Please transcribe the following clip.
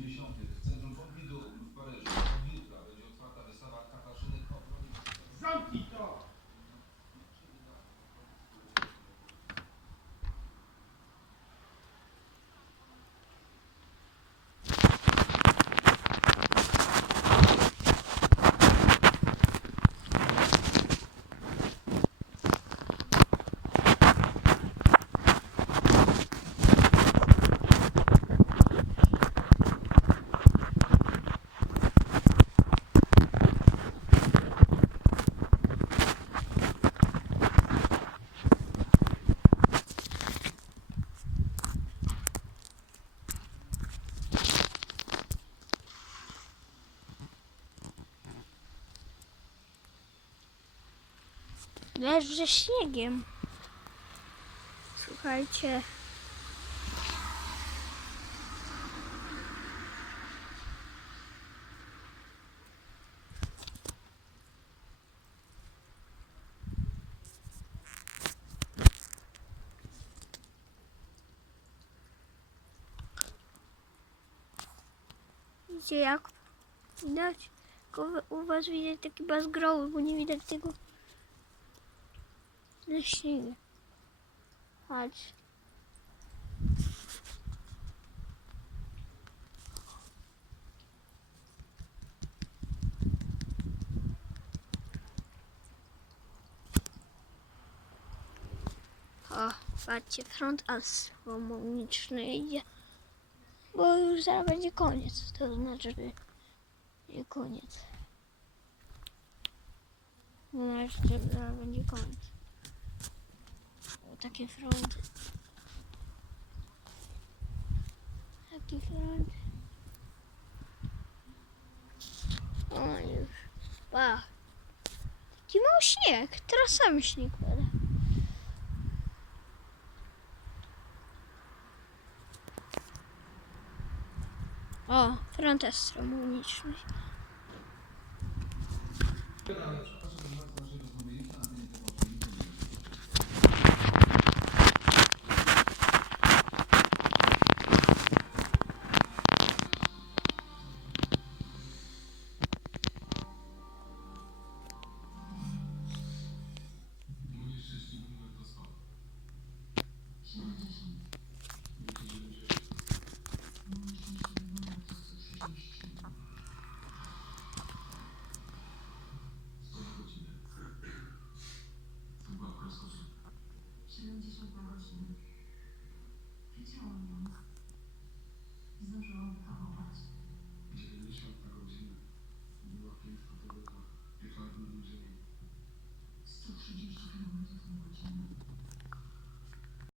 80. w centrum Pompidou w Paryżu. Od jutra będzie otwarta wystawa Katarzyny Kopron. Zamknij to! Deszcz ze śniegiem. Słuchajcie. Widzicie jak? Widać? Tylko u was widać taki bazgroły, bo nie widać tego na śniegu. Chodź. O, patrzcie, front astronomiczny idzie, bo już zaraz będzie koniec, to znaczy, że będzie koniec. No nareszcie zaraz będzie koniec. O, takie fronty. Taki front. O, już. Pa. Taki mały śnieg, teraz sam śnieg pada. O, front astronomiczny. Wiedziałam ją. Zdążyłam wyhamować.